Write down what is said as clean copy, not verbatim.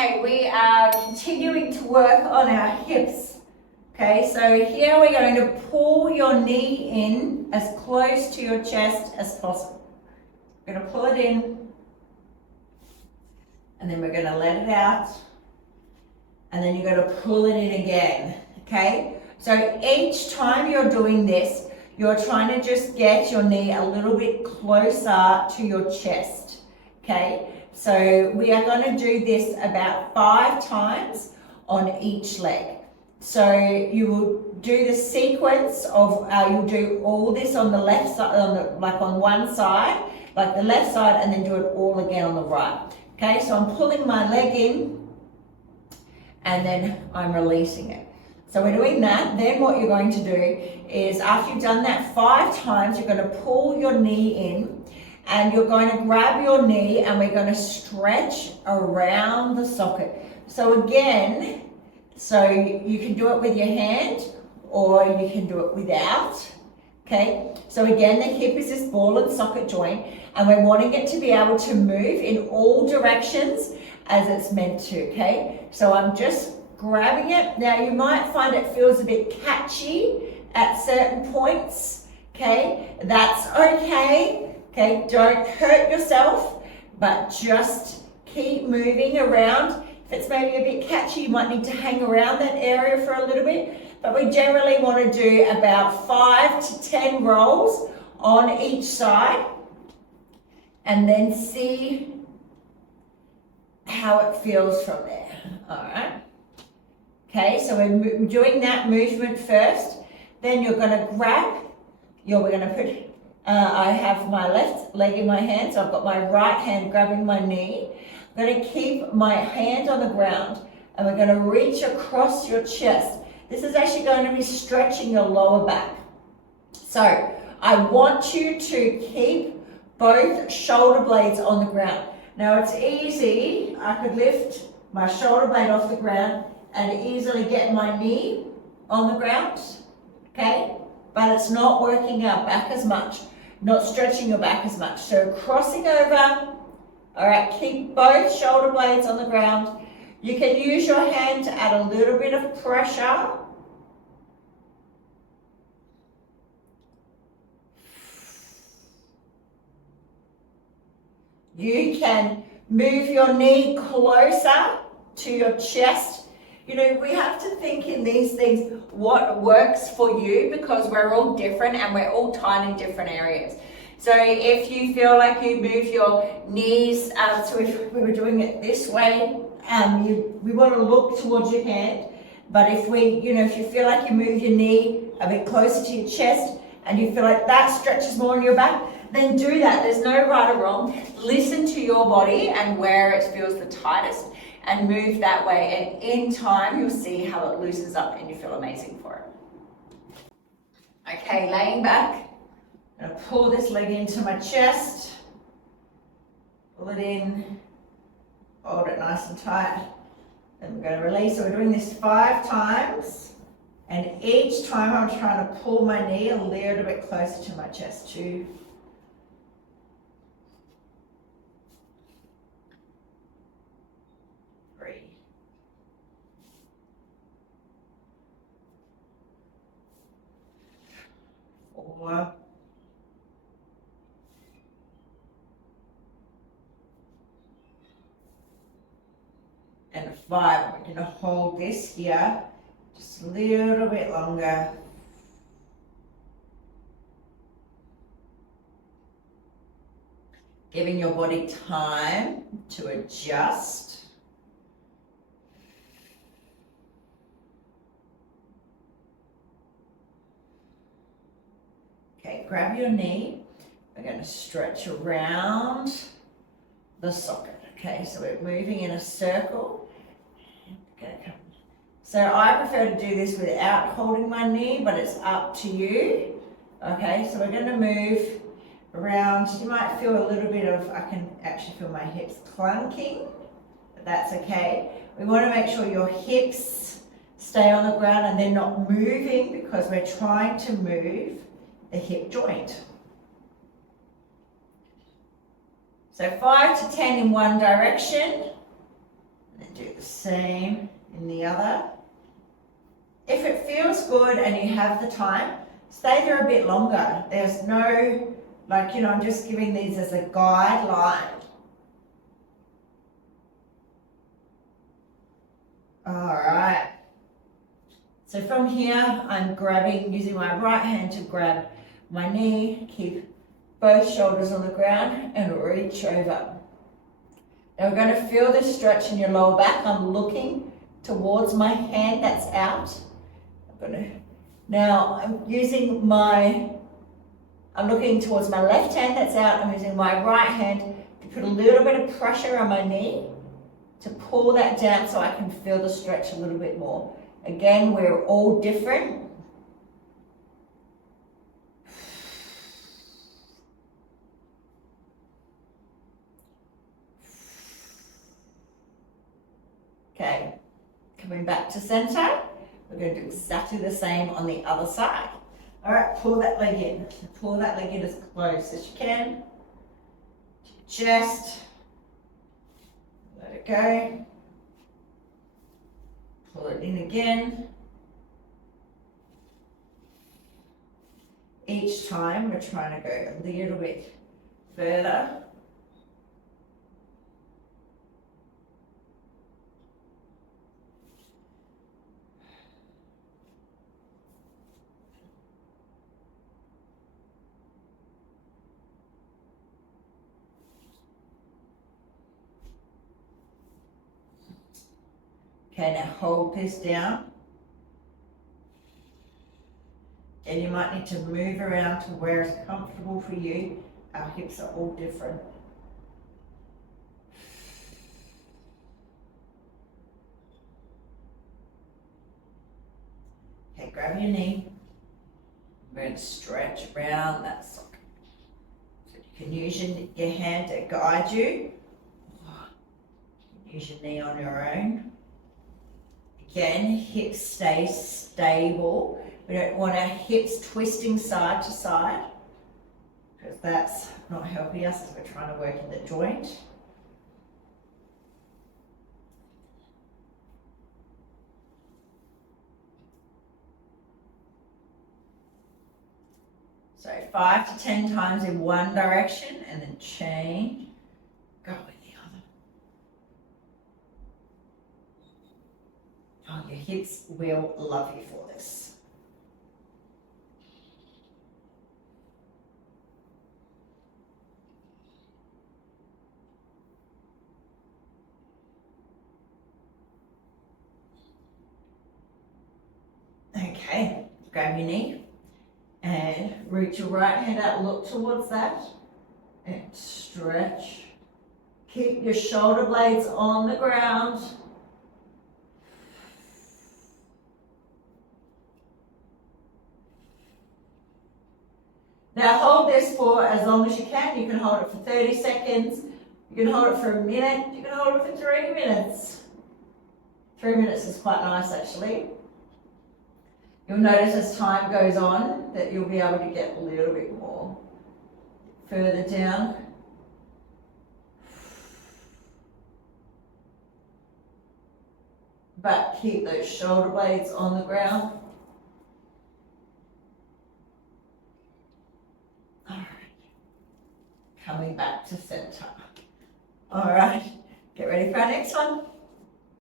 Okay, we are continuing to work on our hips. Okay, so here we're going to pull your knee in as close to your chest as possible. We're going to pull it in, and then we're going to let it out, and then you're going to pull it in again. Okay, so each time you're doing this, you're trying to just get your knee a little bit closer to your chest. Okay, so we are going to do this about 5 times on each leg. So you will do the sequence of, you'll do all this on the left side, on one side, like the left side, and then do it all again on the right. Okay, so I'm pulling my leg in, and then I'm releasing it. So we're doing that. Then what you're going to do is, after you've done that 5 times, you're going to pull your knee in, and you're going to grab your knee, and we're going to stretch around the socket. So again, so you can do it with your hand, or you can do it without. Okay, so again, the hip is this ball and socket joint, and we're wanting it to be able to move in all directions as it's meant to. Okay, so I'm just grabbing it. Now you might find it feels a bit catchy at certain points. Okay, that's okay. Okay, don't hurt yourself, but just keep moving around. If it's maybe a bit catchy, you might need to hang around that area for a little bit, but we generally want to do about 5 to 10 rolls on each side, and then see how it feels from there. All right. Okay, so we're doing that movement first. Then you're going to grab we're going to put, I have my left leg in my hand, so I've got my right hand grabbing my knee. I'm going to keep my hand on the ground, and we're going to reach across your chest. This is actually going to be stretching your lower back. So I want you to keep both shoulder blades on the ground. Now it's easy. I could lift my shoulder blade off the ground and easily get my knee on the ground, okay? But it's not working our back as much, not stretching your back as much. So crossing over, all right, keep both shoulder blades on the ground. You can use your hand to add a little bit of pressure. You can move your knee closer to your chest. You know, we have to think in these things what works for you, because we're all different and we're all tight in different areas. So if you feel like you move your knees, so if we were doing it this way, we want to look towards your hand. But if if you feel like you move your knee a bit closer to your chest and you feel like that stretches more in your back, then do that. There's no right or wrong. Listen to your body and where it feels the tightest, and move that way, and in time you'll see how it loosens up and you feel amazing for it. Okay, laying back, I'm going to pull this leg into my chest, pull it in, hold it nice and tight, then we're going to release. So we're doing this 5 times, and each time I'm trying to pull my knee a little bit closer to my chest. 2, 3, 4, and 5. We're going to hold this here just a little bit longer. Giving your body time to adjust. Okay, grab your knee. We're going to stretch around the socket. Okay, so we're moving in a circle. So I prefer to do this without holding my knee, but it's up to you. Okay, so we're going to move around. You might feel a little bit of, I can actually feel my hips clunking, but that's okay. We want to make sure your hips stay on the ground and they're not moving, because we're trying to move the hip joint. So 5 to 10 in one direction, and then do the same in the other. If it feels good and you have the time, stay there a bit longer. There's no, like, you know, I'm just giving these as a guideline. All right. So from here, I'm using my right hand to grab my knee, keep both shoulders on the ground and reach over. Now we're going to feel this stretch in your lower back. I'm looking towards my hand that's out. Now I'm looking towards my left hand that's out. I'm using my right hand to put a little bit of pressure on my knee to pull that down so I can feel the stretch a little bit more. Again, we're all different. Okay, coming back to center. We're going to do exactly the same on the other side. All right, pull that leg in. Pull that leg in as close as you can to your chest. Let it go. Pull it in again. Each time we're trying to go a little bit further. Okay, now hold this down. And you might need to move around to where it's comfortable for you. Our hips are all different. Okay, grab your knee. We're going to stretch around that socket. So you can use your hand to guide you. Use your knee on your own. Again, hips stay stable. We don't want our hips twisting side to side because that's not helping us as we're trying to work in the joint. So 5 to 10 times in one direction and then change, go in the other. Oh, your hips will love you for this. Okay, grab your knee and reach your right hand out, look towards that and stretch. Keep your shoulder blades on the ground. Now hold this for as long as you can. You can hold it for 30 seconds. You can hold it for a minute. You can hold it for 3 minutes. 3 minutes is quite nice actually. You'll notice as time goes on that you'll be able to get a little bit more further down. But keep those shoulder blades on the ground. All right. Coming back to center. All right. Get ready for our next one.